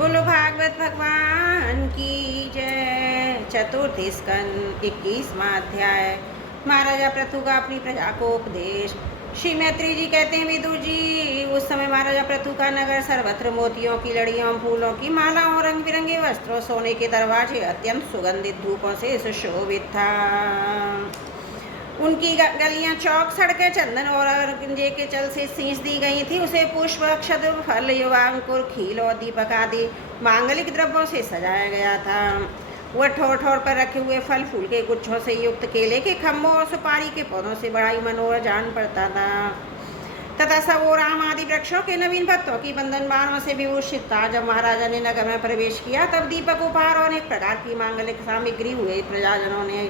बोलो भागवत भगवान की जय। चतुर्थी स्कंद 21वां अध्याय। महाराजा पृथु का अपनी प्रजा को उपदेश। श्री मैत्री जी कहते हैं, विदुर जी, उस समय महाराजा पृथु का नगर सर्वत्र मोतियों की लड़ियों, फूलों की मालाओं, रंग बिरंगे वस्त्रों, सोने के दरवाजे, अत्यंत सुगंधित धूपों से सुशोभित था। उनकी गलियां, चौक, सड़कें चंदन और गंजे के जल से सींच दी गई थी। उसे पुष्प, अक्षत, फल, युवांकुर, खील और दीपक आदि मांगलिक द्रव्यों से सजाया गया था। वह ठोर ठोर पर रखे हुए फल फूल के गुच्छों से युक्त केले के खम्भों और सुपारी के पौधों से बड़ा ही मनोहर जान पड़ता था तथा सबोर, आम आदि वृक्षों के नवीन पत्तों की बंधन बाणों से विभूषित था। जब महाराजा ने नगर में प्रवेश किया तब दीपक, उपहार और अनेक प्रकार की मांगलिक सामग्री हुए प्रजाजनों ने,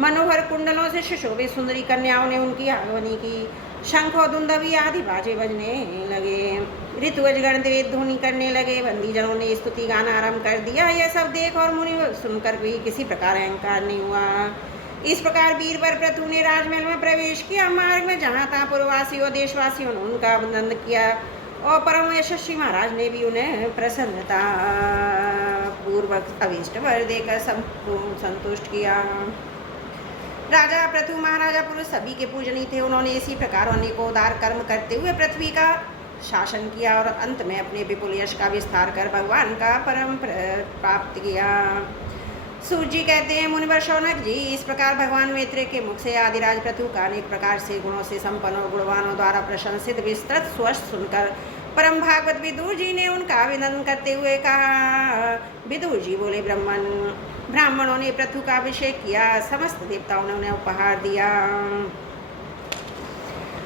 मनोहर कुंडलों से सुशोभित सुंदरी कन्याओं ने उनकी आगमनी की। शंख और दुंदवी आदि बाजे बजने लगे, ऋतुअजगण वेद ध्वनि करने लगे, बंदीजनों ने स्तुति गाना आरंभ कर दिया। यह सब देख और मुनि सुनकर भी किसी प्रकार अहंकार नहीं हुआ। इस प्रकार वीरवर पृथु ने राजमहल में प्रवेश किया। मार्ग में जहाँ तहाँ पुरवासियों, देशवासियों ने उनका अभिनंदन किया और परम यशस्वी महाराज ने भी उन्हें प्रसन्नता पूर्वक अभीष्ट वर देकर संतुष्ट किया। राजा पृथु महाराजा पुरुष सभी के पूजनीय थे। उन्होंने इसी प्रकार अनेकों उदार कर्म करते हुए पृथ्वी का शासन किया और अंत में अपने विपुल यश का विस्तार कर भगवान का परम प्राप्त किया। सूर्य जी कहते हैं, मुनिवर शौनक जी, इस प्रकार भगवान मैत्रेय के मुख से आदिराज पृथु का अनेक प्रकार से गुणों से संपन्न और गुणवानों द्वारा प्रशंसित विस्तृत स्वस्थ सुनकर परम भागवत विदुर जी ने उनका अभिनंदन करते हुए कहा। विदुर जी बोले, ब्राह्मणों ने पृथु का अभिषेक किया, समस्त देवताओं ने उन्हें उपहार दिया।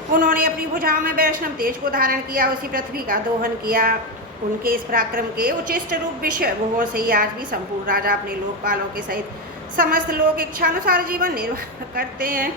उन्होंने अपनी भुजाओं में वैष्णव तेज को धारण किया, उसी पृथ्वी का दोहन किया। उनके इस पराक्रम के उचिष्ट रूप विषय भोगों से ही आज भी संपूर्ण राजा अपने लोकपालों के सहित समस्त लोग इच्छानुसार जीवन निर्वाह करते हैं।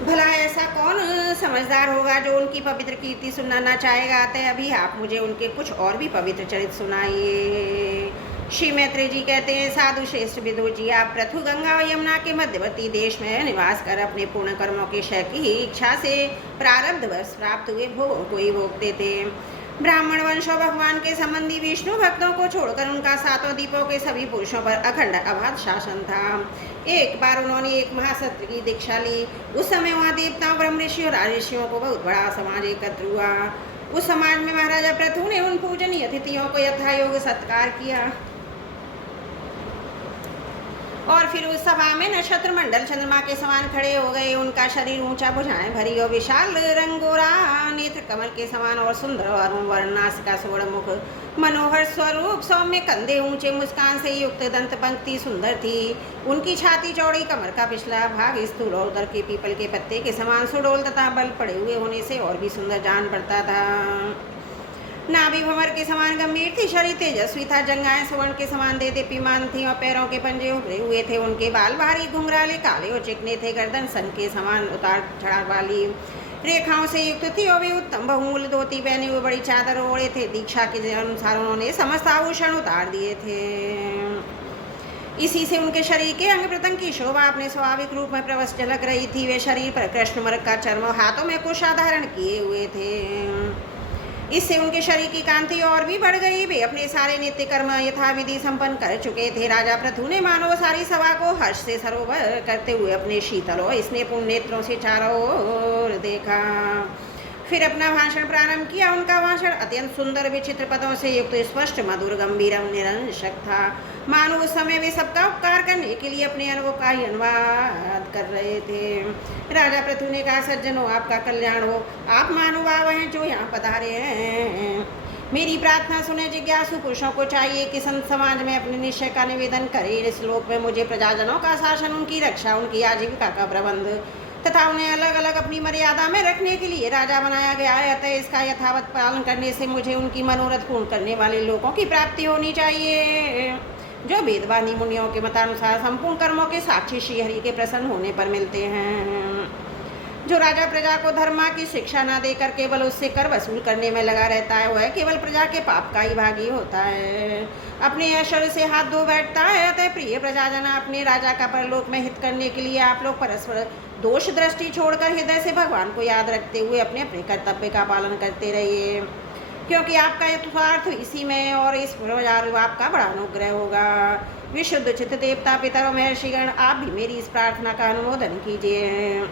भला ऐसा कौन समझदार होगा जो उनकी पवित्र कीर्ति सुनना ना चाहेगा। अतः अभी आप मुझे उनके कुछ और भी पवित्र चरित्र सुनाइए। श्री मैत्रेय जी कहते हैं, साधु श्रेष्ठ विदुर जी, आप पृथु, गंगा और यमुना के मध्यवर्ती देश में निवास कर अपने पूर्ण कर्मों के क्षय की इच्छा से प्रारब्धवश प्राप्त हुए भोगों को ही भोगते थे। ब्राह्मण वंश और भगवान के संबंधी विष्णु भक्तों को छोड़कर उनका सातों दीपों के सभी पुरुषों पर अखंड अबाध शासन था। एक बार उन्होंने एक महासत्र की दीक्षा ली। उस समय वहाँ देवताओं, ब्रह्म ऋषि और राजर्षियों को बहुत बड़ा समाज एकत्र हुआ। उस समाज में महाराजा पृथु ने उन पूजनीय अतिथियों को यथायोग सत्कार किया और फिर उस सभा में नक्षत्र मंडल चंद्रमा के समान खड़े हो गए। उनका शरीर ऊंचा, भुजाएं भरी और विशाल, रंगोरा, नेत्र कमल के समान और सुंदर अरुण वर्ण, नासिका स्वर्ण मुख, मनोहर स्वरूप, सौम्य कंधे, ऊंचे मुस्कान से युक्त दंत पंक्ति सुंदर थी। उनकी छाती चौड़ी, कमर का पिछला भाग स्थूल और उदर के पीपल के पत्ते के समान सुडोल तथा बल पड़े हुए होने से और भी सुंदर जान पड़ता था। नाभि भंवर के समान गंभीर थी, शरीर तेजस्वी था, जंगाएं स्वर्ण के समान देदीप्यमान थी और पैरों के पंजे उभरे हुए थे। उनके बाल भारी, घुंघराले, काले और चिकने थे। गर्दन सन के समान उतार चढ़ाव वाली रेखाओं से युक्त थी और वे उत्तम बहुमूल्य धोती पहने हुए बड़ी चादर ओढ़े थे। दीक्षा के अनुसार उन्होंने समस्त आभूषण उतार दिए थे। इसी से उनके शरीर के अंग प्रत्यंग की शोभा अपने स्वाभाविक रूप में प्रवश झलक रही थी। वे शरीर पर कृष्ण मृग का चर्म और हाथों में कुशा धारण किए हुए थे। इससे उनके शरीर की कांति और भी बढ़ गई। वे अपने सारे नित्य कर्म यथाविधि संपन्न कर चुके थे। राजा पृथु ने मानो सारी सभा को हर्ष से सरोवर करते हुए अपने शीतल और स्नेहपूर्ण नेत्रों से चारों ओर देखा। फिर अपना भाषण प्रारंभ किया। उनका भाषण अत्यंत सुंदर विचित्र पदों से युक्त, स्पष्ट, मधुर, गंभीर, निरंशक था। मानो उस समय वे सबका उपकार करने के लिए अपने अनुभव का ही अनुवाद कर रहे थे। राजा पृथु ने कहा, सज्जनों, आपका कल्याण हो। आप महानुभाव हैं जो यहाँ पधारे हैं। मेरी प्रार्थना सुने। जिज्ञासु पुरुषों को चाहिए कि संत समाज में अपने निश्चय का निवेदन करें। इस श्लोक में मुझे प्रजाजनों का शासन, उनकी रक्षा, उनकी आजीविका का प्रबंध तथा उन्हें अलग अलग अपनी मर्यादा में रखने के लिए राजा बनाया गया है। अतः इसका यथावत पालन करने से मुझे उनकी मनोरथ पूर्ण करने वाले लोगों की प्राप्ति होनी चाहिए, जो वेदवादी मुनियों के मतानुसार संपूर्ण कर्मों के साक्षी श्री हरि के प्रसन्न होने पर मिलते हैं। जो राजा प्रजा को धर्म की शिक्षा न देकर केवल उससे कर वसूल करने में लगा रहता है, वह केवल प्रजा के पाप का ही भागी होता है, अपने ऐश्वर्य से हाथ धो बैठता है। अतः प्रिय प्रजाजन, अपने राजा का परलोक में हित करने के लिए आप लोग परस्पर दोष दृष्टि छोड़कर हृदय से भगवान को याद रखते हुए अपने अपने कर्तव्य का पालन करते रहिए। क्योंकि आपका यथार्थ इसी में और इस प्रकार आपका बड़ा अनुग्रह होगा। विशुद्ध चित्त देवता पितरों महर्षिगण, आप भी मेरी इस प्रार्थना का अनुमोदन कीजिए,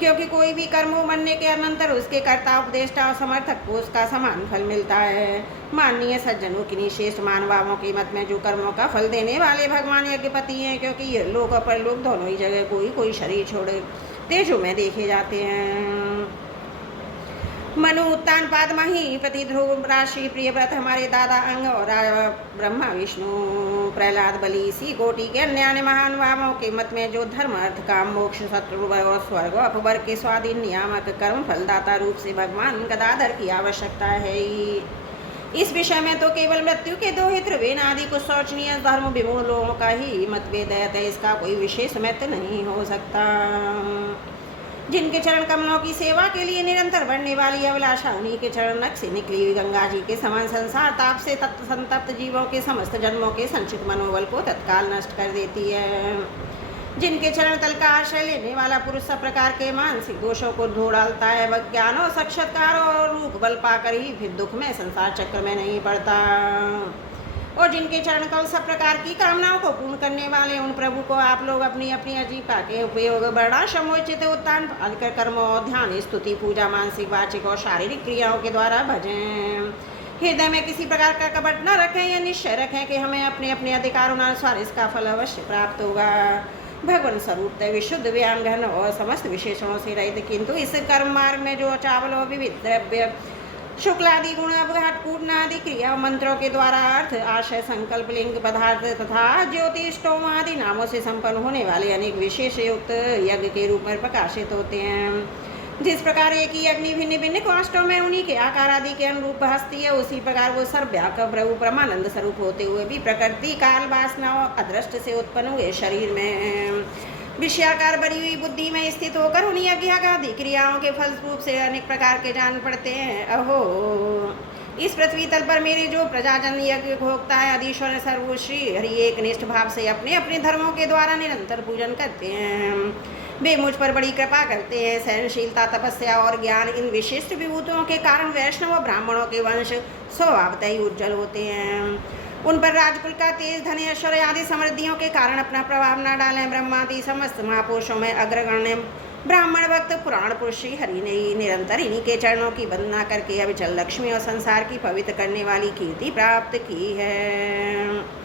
क्योंकि कोई भी कर्म बनने के अनंतर उसके कर्ता, उपदेष्टा और समर्थक को उसका समान फल मिलता है। माननीय सज्जनों की श्रेष्ठ मानवाओं के मत में जो कर्मों का फल देने वाले भगवान यज्ञपति हैं, क्योंकि ये लोक और परलोक दोनों ही जगह कोई कोई शरीर छोड़े तेजों में देखे जाते हैं। मनु उत्तान पाद मही ध्रुव राशि प्रियव्रत हमारे दादा अंग और ब्रह्मा विष्णु प्रहलाद बलि इसी कोटि के अन्य महानुभावों के मत में जो धर्म अर्थ काम मोक्ष शत्रु और स्वर्ग अपवर के स्वाधीन नियामक कर्म फलदाता रूप से भगवान गदाधर की आवश्यकता है ही। इस विषय में तो केवल मृत्यु के दो हित वेन आदि कुछ शोचनीय धर्म विमूढ़ लोगों का ही मतभेद है, इसका कोई विशेष महत्व नहीं हो सकता। जिनके चरण कमलों की सेवा के लिए निरंतर बढ़ने वाली अभिलाषा उन्हीं के चरण नख से निकली हुई गंगा जी के समान संसार ताप से तप्त संतप्त जीवों के समस्त जन्मों के संचित मनोबल को तत्काल नष्ट कर देती है। जिनके चरण तल का आश्रय लेने वाला पुरुष सब प्रकार के मानसिक दोषों को धो डालता है, वह ज्ञान और साक्षात्कार और रूप बल पाकर ही फिर दुख में संसार चक्र में नहीं पड़ता। और जिनके चरण कल सब प्रकार की कामनाओं को पूर्ण करने वाले उन प्रभु को आप लोग अपनी अपनी अजीविका के उपयोग वर्णाश्रमोचित उत्तान अधिकर कर्म और ध्यान स्तुति पूजा मानसिक वाचिक और शारीरिक क्रियाओं के द्वारा भजें। हृदय में किसी प्रकार का कपट न रखें या निश्चय रखें कि हमें अपने अपने अधिकारानुसार इसका फल अवश्य प्राप्त होगा। भगवान स्वरूप विशुद्ध व्यान घन और समस्त विशेषणों से रहित, किंतु इस कर्म मार्ग में जो चावल और विविध द्रव्य शुक्लादि गुण अपघात पूर्णादि क्रिया मंत्रों के द्वारा अर्थ आशय संकल्प लिंग पदार्थ तथा ज्योतिषोम आदि नामों से संपन्न होने वाले अनेक विशेष युक्त यज्ञ के रूप में प्रकाशित होते हैं। जिस प्रकार एक ही अग्नि भिन्न भिन्न काष्ठों में उन्हीं के आकार आदि के अनुरूप हस्ती है, उसी प्रकार वो सर्वव्यापक प्रभु परमानंद स्वरूप होते हुए भी प्रकृति काल वासना और अदृष्ट से उत्पन्न हुए शरीर में विषयाकार बड़ी हुई बुद्धि में स्थित होकर उन्हीं यज्ञादि क्रियाओं के फलस्वरूप से अनेक प्रकार के जान पड़ते हैं। अहो, इस पृथ्वी तल पर मेरे जो प्रजाजन यज्ञ भोगता है अधीश्वर सर्वश्री हरि एक निष्ठ भाव से अपने अपने धर्मों के द्वारा निरंतर पूजन करते हैं। वे मुझ पर बड़ी कृपा करते हैं। सहनशीलता, तपस्या और ज्ञान इन विशिष्ट विभूतियों के कारण वैष्णव ब्राह्मणों के वंश स्वभावतः ही उज्जवल होते हैं। उन पर राजकुल का तेज धन ऐश्वर्य आदि समृद्धियों के कारण अपना प्रभाव न डालें। ब्रह्मादि समस्त महापुरुषों में अग्रगण्य ब्राह्मण भक्त पुराण पुरुष श्री हरि ने निरंतर इन्हीं के चरणों की वंदना करके अविचल लक्ष्मी और संसार की पवित्र करने वाली कीर्ति प्राप्त की है।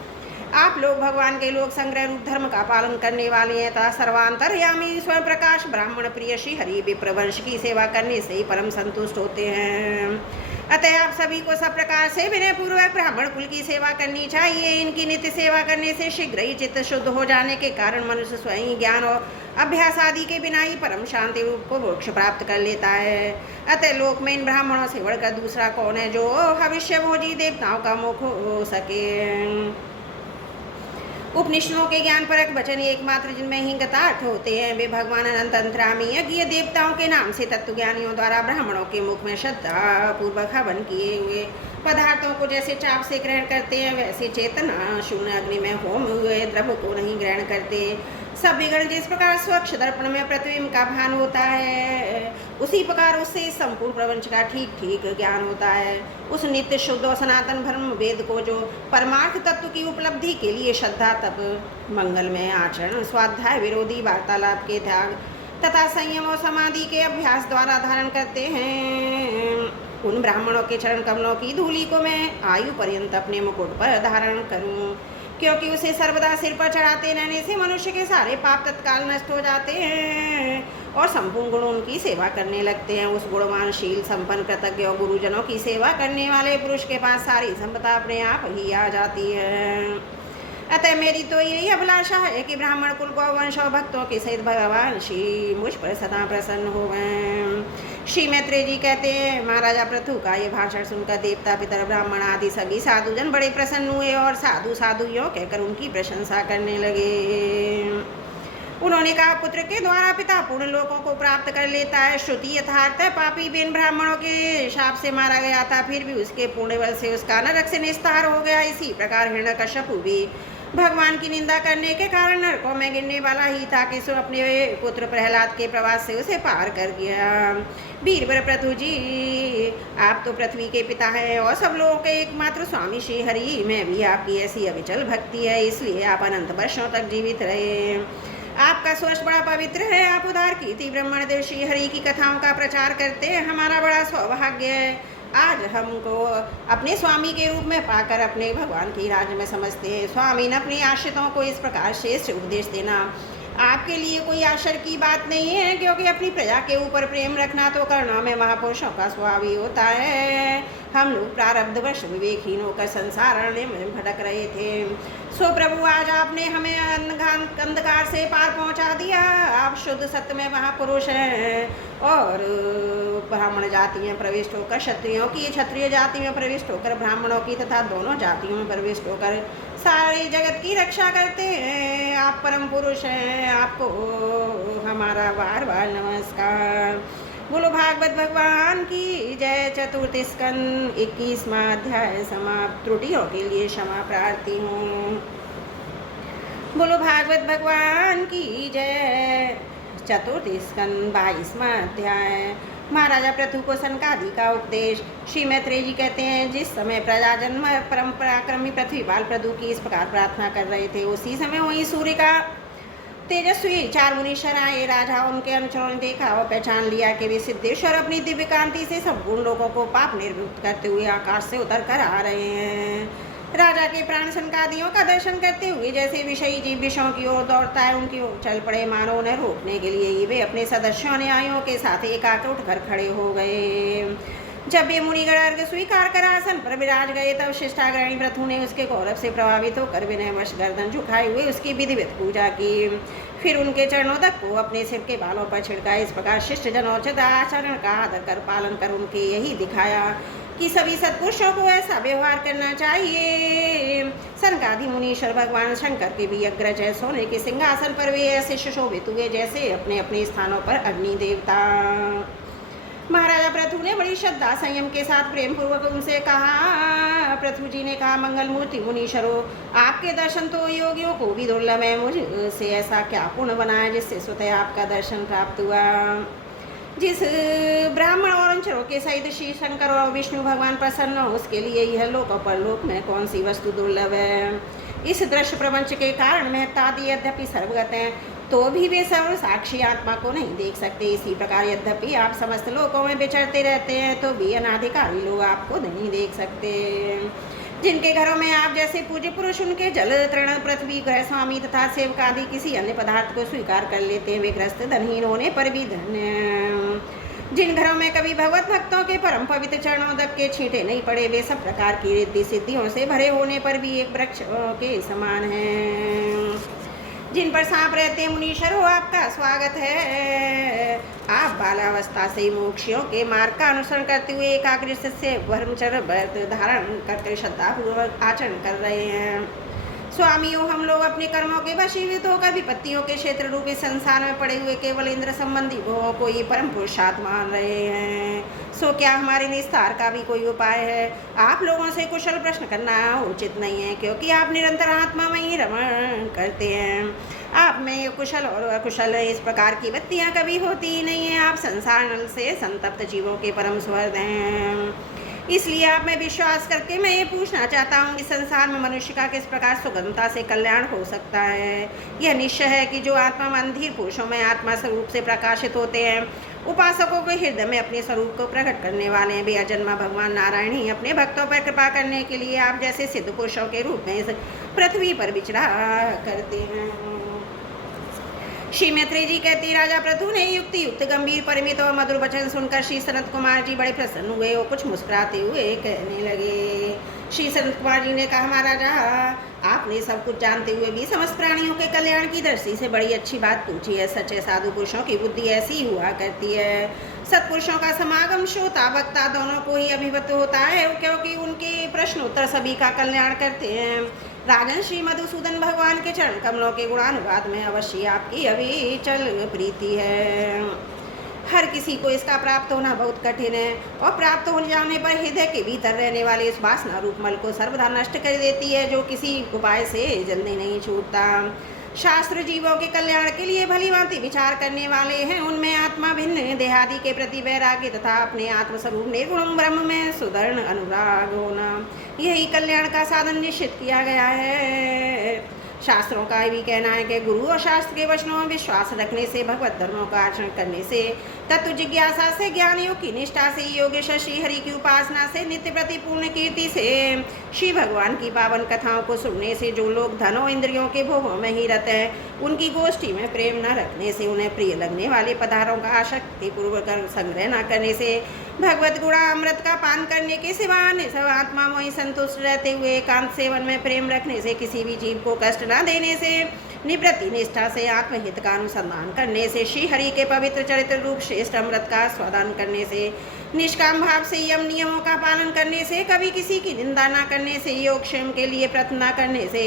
आप लोग भगवान के लोक संग्रह रूप धर्म का पालन करने वाले हैं तथा सर्वांतरयामी स्वयं प्रकाश ब्राह्मण प्रिय श्री हरि विप्रवंश की सेवा करने से ही परम संतुष्ट होते हैं। अतः आप सभी को सब प्रकार से विनय पूर्वक ब्राह्मण कुल की सेवा करनी चाहिए। इनकी नित्य सेवा करने से शीघ्र ही चित्त शुद्ध हो जाने के कारण मनुष्य स्वयं ज्ञान और अभ्यास आदि के बिना ही परम शांति रूप को मोक्ष प्राप्त कर लेता है। अतः लोक में इन ब्राह्मणों से बढ़कर दूसरा कौन है जो भविष्य भोजी देवताओं का मुख हो सके। उपनिषदों के ज्ञान परक वचन एकमात्र जिनमें ही गतार्थ होते हैं वे भगवान अनंत अंतरामी यज्ञ देवताओं के नाम से तत्वज्ञानियों द्वारा ब्राह्मणों के मुख में श्रद्धा पूर्वक हवन किए हुए पदार्थों को जैसे चाप से ग्रहण करते हैं वैसे चेतना शून्य अग्नि में होम हुए द्रव्य को नहीं ग्रहण करते। सब विगण जिस प्रकार स्वच्छ दर्पण में प्रतिबिंब का भान होता है उसी प्रकार उससे संपूर्ण प्रपंच का ठीक ठीक ज्ञान होता है। उस नित्य शुद्ध और सनातन धर्म वेद को जो परमार्थ तत्व की उपलब्धि के लिए श्रद्धा तप मंगलमय आचरण स्वाध्याय विरोधी वार्तालाप के त्याग तथा संयम और समाधि के अभ्यास द्वारा धारण करते हैं उन ब्राह्मणों के चरण कमलों की धूलि को मैं आयु पर्यंत अपने मुकुट पर धारण करूं, क्योंकि उसे सर्वदा सिर पर चढ़ाते रहने से मनुष्य के सारे पाप तत्काल नष्ट हो जाते हैं और संपूर्ण गुण उनकी सेवा करने लगते हैं। उस गुणवान शील संपन्न कृतज्ञ और गुरुजनों की सेवा करने वाले पुरुष के पास सारी संपदा अपने आप ही आ जाती है। अतः मेरी तो यही अभिलाषा है कि ब्राह्मण कुल गौवंश और भक्तों के सहित भगवान श्री मुझ पर सदा प्रसन्न हो गए। श्री मैत्रेय जी कहते हैं महाराजा पृथु का ये भाषण सुनकर देवता पितर ब्राह्मण आदि सभी साधुजन बड़े प्रसन्न हुए और साधु साधु यों कहकर उनकी प्रशंसा करने लगे। उन्होंने कहा पुत्र के द्वारा पिता पूर्ण लोकों को प्राप्त कर लेता है। श्रुति यथार्थ है। पापी बेन ब्राह्मणों के शाप से मारा गया था फिर भी उसके पुण्य बल से उसका नरक से निस्तार हो गया। इसी प्रकार हिरण्यकश्यप भी भगवान की निंदा करने के कारण नरकों में गिरने वाला ही था कि सो अपने पुत्र प्रहलाद के प्रवास से उसे पार कर गया। वीरवर प्रभु जी, आप तो पृथ्वी के पिता हैं और सब लोगों के एकमात्र स्वामी श्री हरि में भी आपकी ऐसी अविचल भक्ति है, इसलिए आप अनंत वर्षों तक जीवित रहे। आपका सोच बड़ा पवित्र है, आप उदार कीर्ति ब्रह्मण देव श्री हरि की कथाओं का प्रचार करते हैं। हमारा बड़ा सौभाग्य है आज हमको अपने स्वामी के रूप में पाकर अपने भगवान की राज में समझते हैं। स्वामी ने अपने आश्रितों को इस प्रकार श्रेष्ठ उपदेश देना आपके लिए कोई आश्चर्य की बात नहीं है, क्योंकि अपनी प्रजा के ऊपर प्रेम रखना तो करुणा में महापुरुषों का स्वभाव ही होता है। हम लोग प्रारब्धवश विवेकहीन होकर संसार अरण्य में भटक रहे थे, सो प्रभु आज आपने हमें अंधकार से पार पहुंचा दिया। आप शुद्ध सत्य में महापुरुष हैं और ब्राह्मण जाति में प्रविष्ट होकर क्षत्रियों की, क्षत्रिय जाति में प्रविष्ट होकर ब्राह्मणों की तथा दोनों जातियों में प्रविष्ट होकर सारे जगत की रक्षा करते हैं। आप परम पुरुष हैं, आपको हमारा बार बार नमस्कार। बोलो भागवत भगवान की जय। चतुर्थ स्कंद 21वां अध्याय समाप्त। त्रुटियों के लिए क्षमा प्रार्थी हूँ। बोलो भागवत भगवान की जय। चतुर्थ स्कंद 22वां अध्याय। महाराजा पृथु को सनकादि का उपदेश। श्री मैत्रेय जी कहते हैं, जिस समय प्रजाजन्म परंपराक्रमी पृथ्वीपाल प्रभु की इस प्रकार प्रार्थना कर रहे थे, उसी समय वही सूर्य का तेजस्वी 4 मुनीश्वर आए। राजा उनके अनुचरों ने देखा और पहचान लिया कि वे सिद्धेश्वर अपनी दिव्य कांति से संपूर्ण लोगों को पाप निर्वृत्त करते हुए आकाश से उतर कर आ रहे हैं। राजा के प्राण सनकादियों का दर्शन करते हुए जैसे विषयी जीव विषयों की ओर दौड़ता है, उनकी ओर चल पड़े। मानो उन्हें रोकने के लिए ही वे अपने सदस्यों न्यायों के साथ एकाग्र उठकर खड़े हो गए। जब ये मुनिगण अर्घ स्वीकार कर आसन पर विराज गए, तब शिष्टाग्रणी पृथु ने उसके गौरव से प्रभावित होकर विनयवश गर्दन झुकाए हुए उसकी विधिवत पूजा की। फिर उनके चरणोदक को अपने सिर के बालों पर छिड़का। इस प्रकार शिष्ट जनोचित आचरण का आदर कर पालन कर उनके यही दिखाया कि सभी सत्पुरुषों को ऐसा व्यवहार करना चाहिए। सनकादि मुनीश्वर भगवान शंकर के भी अग्रज है। सोने के सिंहासन पर वे ऐसे सुशोभित हुए जैसे अपने अपने स्थानों पर अग्नि देवता। महाराजा पृथु ने बड़ी श्रद्धा संयम के साथ प्रेम पूर्वक उनसे कहा। पृथु जी ने कहा, मंगल मूर्ति मुनीश्वरों, आपके दर्शन तो योगियों को भी दुर्लभ है। मुझसे ऐसा क्या पुण्य बनाया जिससे स्वतः आपका दर्शन प्राप्त हुआ। जिस ब्राह्मण और अंचरों के सहित श्री शंकर और विष्णु भगवान प्रसन्न हो, उसके लिए यह लोक और परलोक में कौन सी वस्तु दुर्लभ है। इस दृश्य प्रपंच के कारण महत्तादि यद्यपि सर्वगत हैं, तो भी वे सर्व साक्षी आत्मा को नहीं देख सकते। इसी प्रकार यद्यपि आप समस्त लोकों में विचरते रहते हैं, तो भी अनाधिकारी लोग आपको नहीं देख सकते। जिनके घरों में आप जैसे पूज्य पुरुष उनके जल तृण पृथ्वी ग्रह स्वामी तथा सेवक आदि किसी अन्य पदार्थ को स्वीकार कर लेते हैं, वे ग्रस्त धनहीन होने पर भी धन्य। जिन घरों में कभी भगवत भक्तों के परम पवित्र चरणोदक के छींटे नहीं पड़े, वे सब प्रकार की रिद्धि सिद्धियों से भरे होने पर भी एक वृक्ष के समान हैं। जिन पर सांप रहते हैं, मुनीश्वर हो, आपका स्वागत है। आप बालावस्था से मोक्षियों के मार्ग का अनुसरण करते हुए एकाग्र से ब्रह्मचर्य व्रत धारण करके श्रद्धापूर्वक आचरण कर रहे हैं। स्वामियों, हम लोग अपने कर्मों के वशीभूत होकर विपत्तियों के क्षेत्र रूपी संसार में पड़े हुए केवल इंद्र संबंधी भोगों को ही परम पुरुषार्थ मान रहे हैं। सो क्या हमारे निस्तार का भी कोई उपाय है। आप लोगों से कुशल प्रश्न करना उचित नहीं है, क्योंकि आप निरंतर आत्मा में ही रमण करते हैं। आप में कुशल और अकुशल इस प्रकार की बत्तियाँ कभी होती ही नहीं है। आप संसार नल से संतप्त जीवों के परम सुहृद हैं। इसलिए आप में विश्वास करके मैं ये पूछना चाहता हूँ कि संसार में मनुष्य का किस प्रकार सुगमता से कल्याण हो सकता है। यह निश्चय है कि जो आत्मा मंदिर पुरुषों में आत्मा स्वरूप से प्रकाशित होते हैं, उपासकों के हृदय में अपने स्वरूप को प्रकट करने वाले हैं, वे अजन्मा भगवान नारायण ही अपने भक्तों पर कृपा करने के लिए आप जैसे सिद्ध पुरुषों के रूप में इस पृथ्वी पर विचरा करते हैं। श्री मैत्रेय जी कहती, राजा पृथु ने युक्ति युक्त गंभीर परिमित और मधुर वचन सुनकर श्री सनत कुमार जी बड़े प्रसन्न हुए और कुछ मुस्कुराते हुए कहने लगे। श्री सनत कुमार जी ने कहा, महाराजा, आपने सब कुछ जानते हुए भी समस्त प्राणियों के कल्याण की दृष्टि से बड़ी अच्छी बात पूछी है। सच्चे साधु पुरुषों की बुद्धि ऐसी हुआ करती है। सत्पुरुषों का समागम श्रोता वक्ता दोनों को ही अभिभूत होता है, क्योंकि उनके प्रश्न उत्तर सभी का कल्याण करते हैं। राजन श्री मधुसूदन भगवान के चरण कमलों के गुणानुवाद में अवश्य आपकी अविचल प्रीति है। हर किसी को इसका प्राप्त होना बहुत कठिन है, और प्राप्त हो जाने पर हृदय के भीतर रहने वाले इस वासना रूप मल को सर्वदा नष्ट कर देती है, जो किसी उपाय से जल्दी नहीं छूटता। शास्त्र जीवों के कल्याण के लिए भली भांति विचार करने वाले हैं। उनमें आत्मा भिन्न देहादि के प्रति वैराग्य तथा अपने आत्मस्वरूप निर्गुण ब्रह्म में सुदृढ़ अनुराग होना, यही कल्याण का साधन निश्चित किया गया है। शास्त्रों का भी कहना है कि गुरु और शास्त्र के वचनों में विश्वास रखने से, भगवत धर्मों का आचरण करने से, तत्व जिज्ञासा से, ज्ञानियों की निष्ठा से, योगेश श्री हरि की उपासना से, नित्य प्रति पूर्ण कीर्ति से, श्री भगवान की पावन कथाओं को सुनने से, जो लोग धन और इंद्रियों के भोगों में ही रहते हैं, उनकी गोष्ठी में प्रेम न रखने से, उन्हें प्रिय लगने वाले पदार्थों का आसक्ति पूर्वक संग्रह न करने से, भगवत गुणा अमृत का पान करने के सिवा सब आत्मा में संतुष्ट रहते हुए एकांत सेवन में प्रेम रखने से, किसी भी जीव को कष्ट न देने से, निवृत्ति निष्ठा से, आत्महित का अनुसंधान करने से, श्री हरि के पवित्र चरित्र रूप श्रेष्ठ अमृत का स्वादान करने से, निष्काम भाव से यम नियमों का पालन करने से, कभी किसी की निंदा न करने से, योगक्षेम के लिए प्रार्थना करने से,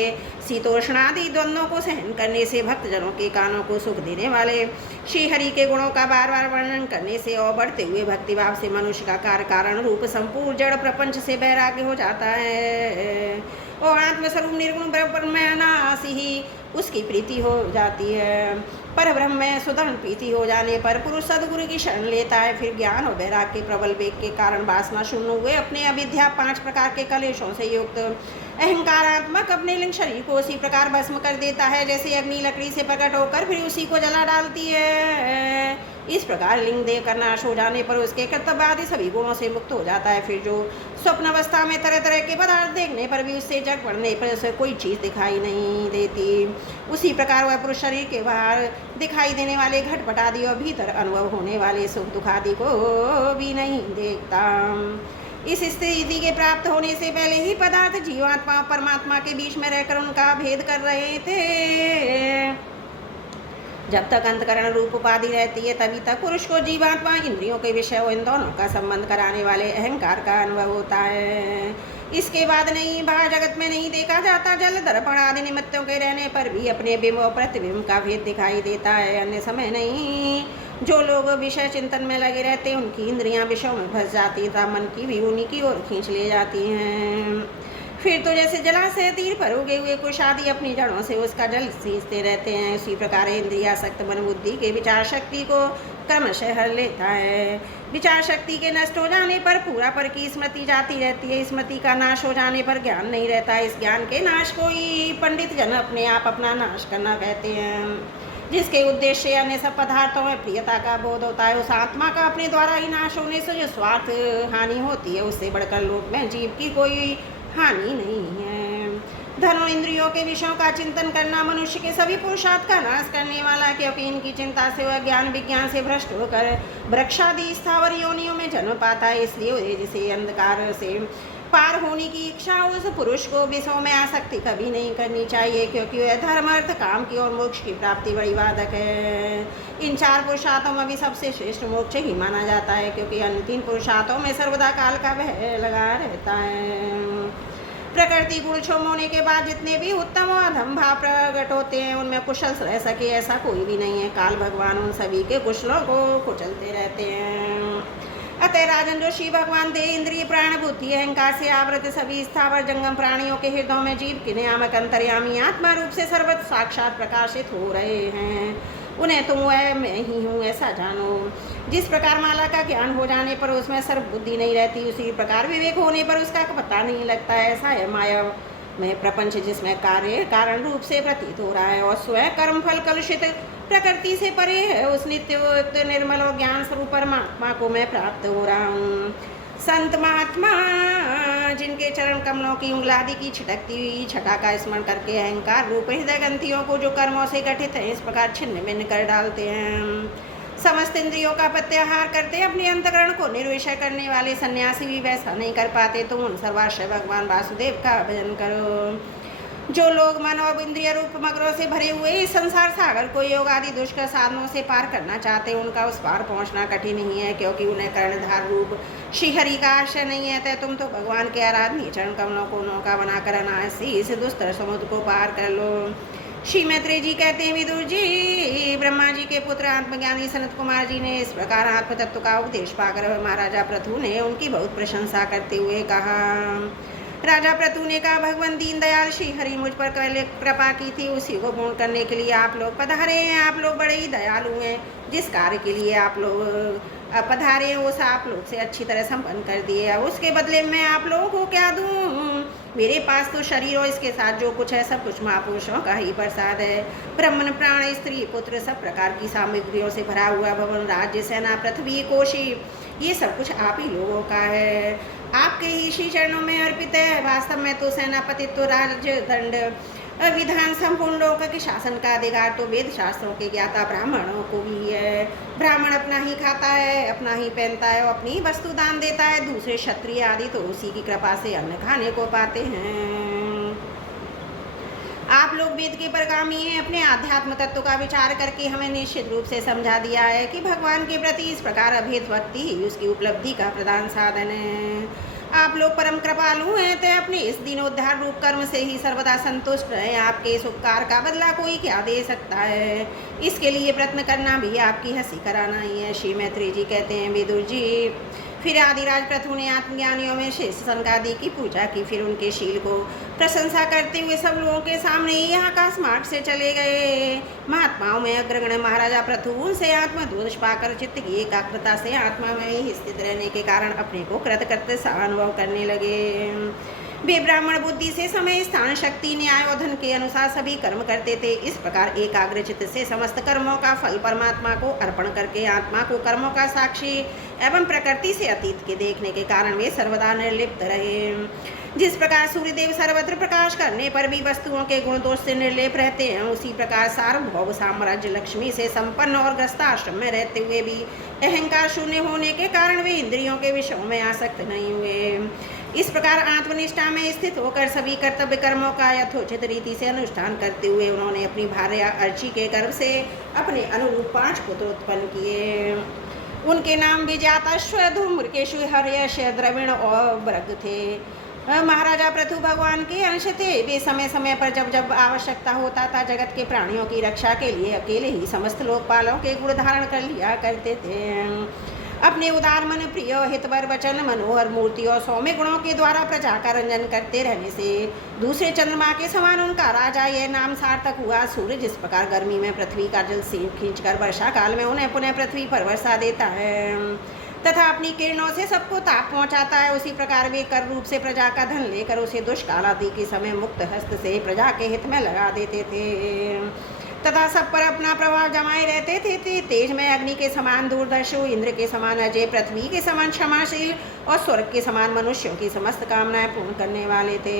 शीतोष्णादि द्वंद्वों को सहन करने से, भक्तजनों के कानों को सुख देने वाले श्री हरि के गुणों का बार बार वर्णन करने से, और बढ़ते हुए भक्तिभाव से मनुष्य का कार्य कारण रूप संपूर्ण जड़ प्रपंच से वैराग्य हो जाता है, और आत्मस्वरूप निर्गुण ब्रह्मनासी ही उसकी प्रीति हो जाती है। पर ब्रह्म में सुदृढ़ प्रीति हो जाने पर पुरुष सदगुरु की शरण लेता है। फिर ज्ञान और वैराग्य के प्रबल वेग के कारण वासना शून्य हुए अपने अविद्या 5 प्रकार के कलेशों से युक्त अहंकारात्मक अपने लिंग शरीर को उसी प्रकार भस्म कर देता है, जैसे अग्नि लकड़ी से प्रकट होकर फिर उसी को जला डालती है। इस प्रकार लिंग देकर नाश हो जाने पर उसके कर्तव्य आदि सभी गुणों से मुक्त हो जाता है। फिर जो स्वप्न अवस्था में तरह तरह के पदार्थ देखने पर भी उससे जग पड़ने पर उसे कोई चीज़ दिखाई नहीं देती, उसी प्रकार वह पुरुष शरीर के बाहर दिखाई देने वाले घटपट आदि और भीतर अनुभव होने वाले सुख दुख आदि को भी नहीं देखता। इस स्थिति के प्राप्त होने से पहले ही पदार्थ जीवात्मा और परमात्मा के बीच में रहकर उनका भेद कर रहे थे। जब तक अंतकरण रूप उपाधि रहती है तभी तक पुरुष को जीवात्मा, इंद्रियों के विषय और इन दोनों का संबंध कराने वाले अहंकार का अनुभव होता है। इसके बाद नहीं, बाहर जगत में नहीं देखा जाता। जल दर्पण आदि निमित्तों के रहने पर भी अपने बिंब और प्रतिबिंब का भेद दिखाई देता है, अन्य समय नहीं। जो लोग विषय चिंतन में लगे रहते हैं उनकी इंद्रियां विषयों में फंस जाती तथा मन की भी उन्हीं की ओर खींच ले जाती हैं। फिर तो जैसे जलाशय तीर पर उगे हुए कुश आदि अपनी जड़ों से उसका जल सींचते रहते हैं, उसी प्रकार इंद्रियासक्त मन बुद्धि के विचार शक्ति को क्रमशः हर लेता है। विचार शक्ति के नष्ट हो जाने पर पूरा पर की स्मृति जाती रहती है। स्मृति का नाश हो जाने पर ज्ञान नहीं रहता। इस ज्ञान के नाश को ही पंडित जन अपने आप अपना नाश करना कहते हैं। जिसके उद्देश्य अन्य सब पदार्थों में प्रियता का बोध होता है, उस आत्मा का अपने द्वारा ही नाश होने से जो स्वार्थ हानि होती है उससे बढ़कर लोक में जीव की कोई हानि नहीं है। धन और इंद्रियों के विषयों का चिंतन करना मनुष्य के सभी पुरुषार्थ का नाश करने वाला, क्योंकि इनकी चिंता से वह ज्ञान विज्ञान से भ्रष्ट होकर वृक्षादि स्थावर योनियों में जन्म पाता है। इसलिए जिसे अंधकार से पार होने की इच्छा, उस पुरुष को विषयों में आसक्ति कभी नहीं करनी चाहिए, क्योंकि वह धर्म अर्थ काम की और मोक्ष की प्राप्ति बड़ी बाधक है। इन 4 पुरुषार्थों में भी सबसे श्रेष्ठ मोक्ष ही माना जाता है, क्योंकि अन्य 3 पुरुषार्थों में सर्वदा काल का भय लगा रहता है। प्रकृति गुण क्षोम होने के बाद जितने भी उत्तम और अधम भाव प्रकट होते हैं उनमें कुशल रह सके ऐसा कोई भी नहीं है। काल भगवान उन सभी के कुशलों को कुचलते रहते हैं। अतः राजन, जो श्री भगवान दे इंद्रिय प्राण बुद्धि अहंकार से आवृत सभी स्थावर जंगम प्राणियों के हृदयों में जीव के नियामक अंतर्यामी आत्मा रूप से सर्वत्र साक्षात प्रकाशित हो रहे हैं, उन्हें तुम वह मैं ही हूँ ऐसा जानो। जिस प्रकार माला का ज्ञान हो जाने पर उसमें सर्व बुद्धि नहीं रहती, उसी प्रकार विवेक होने पर उसका पता नहीं लगता। ऐसा है माया में प्रपंच, जिसमें कार्य कारण रूप से प्रतीत हो रहा है और स्वयं कर्म फल कलुषित प्रकृति से परे है। उस नित्य निर्मल और ज्ञान स्वरूप परमात्मा को मैं प्राप्त हो रहा हूँ। संत महात्मा जिनके चरण कमलों की उंगलादि की छिटकती हुई छटा का स्मरण करके अहंकार रूप हृदय ग्रंथियों को जो कर्मों से गठित है इस प्रकार छिन्न भिन्न कर डालते हैं। समस्त इंद्रियों का प्रत्याहार करते अपने अंतकरण को निर्विषय करने वाले सन्यासी भी वैसा नहीं कर पाते। तुम उन सर्वाश्रय भगवान वासुदेव का भजन करो। जो लोग मन और इंद्रिय रूप मगरों से भरे हुए इस संसार सागर को योग आदि दुष्कर साधनों से पार करना चाहते हैं उनका उस पार पहुंचना कठिन नहीं है, क्योंकि उन्हें कर्णधार रूप श्री हरि का आश्रय नहीं है। तय तुम तो भगवान के आराधनीय चरण कमलों को नौका बनाकर अनायासी इस दुस्तर समुद्र को पार कर लो। श्री मैत्रेय जी कहते हैं, विदुर जी, ब्रह्मा जी के पुत्र आत्मज्ञानी सनत कुमार जी ने इस प्रकार आत्म तत्व का उपदेश पाकर महाराजा पृथु ने उनकी बहुत प्रशंसा करते हुए कहा। राजा पृथु ने कहा, भगवान दीनदयाल श्री हरि मुझ पर पहले कृपा की थी, उसी को पूर्ण करने के लिए आप लोग पधारे हैं। आप लोग बड़े ही दयालु हैं। जिस कार्य के लिए आप लोग पधारे हैं उस आप लोग से अच्छी तरह संपन्न कर दिए। अब उसके बदले में आप लोगों को क्या दूं? मेरे पास तो शरीर और इसके साथ जो कुछ है सब कुछ महापुरुषों का ही प्रसाद है। ब्राह्मण, प्राण, स्त्री, पुत्र, सब प्रकार की सामग्रियों से भरा हुआ भवन, राज्य, सेना, पृथ्वी, कोशी, ये सब कुछ आप ही लोगों का है। आपके ही श्री चरणों में अर्पित है। वास्तव में तो सेनापतित्व, राज्य, दंड, विधान, संपूर्ण लोक के शासन का अधिकार तो वेद शास्त्रों के ज्ञाता ब्राह्मणों को भी है। ब्राह्मण अपना ही खाता है, अपना ही पहनता है और अपनी वस्तु दान देता है। दूसरे क्षत्रिय आदि तो उसी की कृपा से अन्न खाने को पाते हैं। आप लोग वेद के परगामी हैं। अपने आध्यात्म तत्व का विचार करके हमें निश्चित रूप से समझा दिया है कि भगवान के प्रति इस प्रकार अभेद भक्ति ही उसकी उपलब्धि का प्रधान साधन है। आप लोग परम कृपालु हैं, तो अपने इस दीनोद्धार रूप कर्म से ही सर्वदा संतुष्ट रहें। आपके इस उपकार का बदला कोई क्या दे सकता है? इसके लिए प्रयत्न करना भी आपकी हंसी कराना ही है। श्री मैत्रेय जी कहते हैं, विदुर जी, फिर आदिराज पृथु ने आत्मज्ञानियों में शेष सनकादि की पूजा की। फिर उनके शील को प्रशंसा करते हुए सब लोगों के सामने ही आकाश मार्ग से चले गए। महात्माओं में अग्रगण्य महाराजा पृथु उनसे आत्मदोष पाकर चित्त की एकाग्रता से आत्मा में ही स्थित रहने के कारण अपने को कृतकृत्य सा अनुभव करने लगे। वे ब्राह्मण बुद्धि से समय, स्थान, शक्ति, न्याय और धन के अनुसार सभी कर्म करते थे। इस प्रकार एकाग्र चित्त से समस्त कर्मों का फल परमात्मा को अर्पण करके आत्मा को कर्मों का साक्षी एवं प्रकृति से अतीत के देखने के कारण वे सर्वदा निर्लिप्त रहे। जिस प्रकार सूर्यदेव सर्वत्र प्रकाश करने पर भी वस्तुओं के गुण दोष से निर्लेप रहते हैं, उसी प्रकार सार्वभौम साम्राज्य लक्ष्मी से संपन्न और ग्रस्ताश्रम में रहते हुए भी अहंकार शून्य होने के कारण वे इंद्रियों के विषयों में आसक्त नहीं हुए। इस प्रकार आत्मनिष्ठा में स्थित होकर सभी कर्तव्य कर्मों का यथोचित रीति से अनुष्ठान करते हुए उन्होंने अपनी भार्या अर्ची के गर्भ से अपने अनुरूप 5 पुत्र उत्पन्न किए। उनके नाम विजाताश्व, धूम्रकेशु, हर्यश, द्रविण और व्रग थे। महाराजा पृथु भगवान के अंश थे। वे समय समय पर जब जब आवश्यकता होता था जगत के प्राणियों की रक्षा के लिए अकेले ही समस्त लोकपालों के गुण धारण कर लिया करते थे। अपने उदार मन, प्रिय, हितवर वचन, मनोहर मूर्ति और सौम्य गुणों के द्वारा प्रजा का रंजन करते रहने से दूसरे चंद्रमा के समान उनका राजा यह नाम सार्थक हुआ। सूर्य जिस प्रकार गर्मी में पृथ्वी का जल खींचकर वर्षा काल में उन्हें पुनः पृथ्वी पर वर्षा देता है तथा अपनी किरणों से सबको ताप पहुंचाता है, उसी प्रकार वे कर रूप से प्रजा का धन लेकर उसे दुष्काल आदि के समय मुक्त हस्त से प्रजा के हित में लगा देते थे तथा सब पर अपना प्रभाव जमाए रहते थे। तेज में अग्नि के समान दूरदर्शी, इंद्र के समान अजय, पृथ्वी के समान क्षमाशील और स्वर्ग के समान मनुष्यों की समस्त कामनाएं पूर्ण करने वाले थे।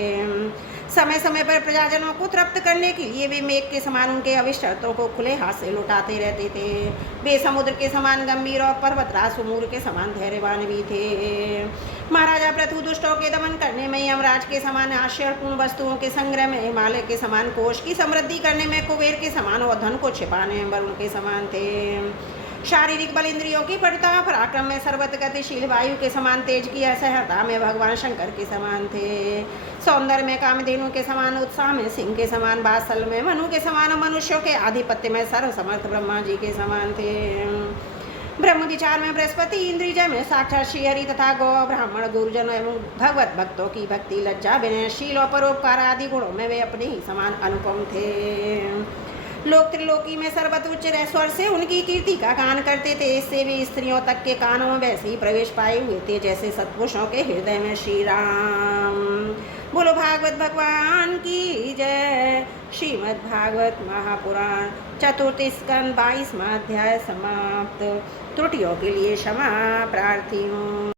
समय समय पर प्रजाजनों को तृप्त करने के लिए वे मेघ के समान उनके अविष्ट अर्थों को खुले हाथ से लुटाते रहते थे। वे समुद्र के समान गंभीर और पर्वतराज सुमूर के समान धैर्यवान भी थे। महाराजा पृथु दुष्टों के दमन करने में यमराज के समान आश्चर्यपूर्ण वस्तुओं के संग्रह में हिमालय के समान कोष की समृद्धि करने में कुबेर के समान और धन को छिपाने में वरुण के समान थे। शारीरिक बल, इंद्रियों की पटुता, पराक्रम में सर्वत्र गतिशील वायु के समान, तेज की असह्यता में भगवान शंकर के समान थे। सौंदर्य में कामधेनु के समान, उत्साह में सिंह के समान, बात्सल में मनु के समान, मनुष्यों के आधिपत्य में सर्व समर्थ ब्रह्मा जी के समान थे। ब्रह्म विचार में बृहस्पति, इंद्रिजय में साक्षात श्रीहरि तथा गौ, ब्राह्मण, गुरुजन एवं भगवत भक्तों की भक्ति, लज्जा, विनयशील और परोपकार आदि गुणों में वे अपने ही समान अनुपम थे। लोक त्रिलोकी में सर्वत्र उच्च स्वर से उनकी कीर्ति का गान करते थे। इससे वे स्त्रियों तक के कानों में वैसे ही प्रवेश पाए हुए थे जैसे सत्पुरुषों के हृदय में श्री राम। बोलो भागवत भगवान की जय। श्रीमद् भागवत महापुराण चतुर्थ स्कंद 22वां अध्याय समाप्त। त्रुटियों के लिए क्षमा प्रार्थी हूँ।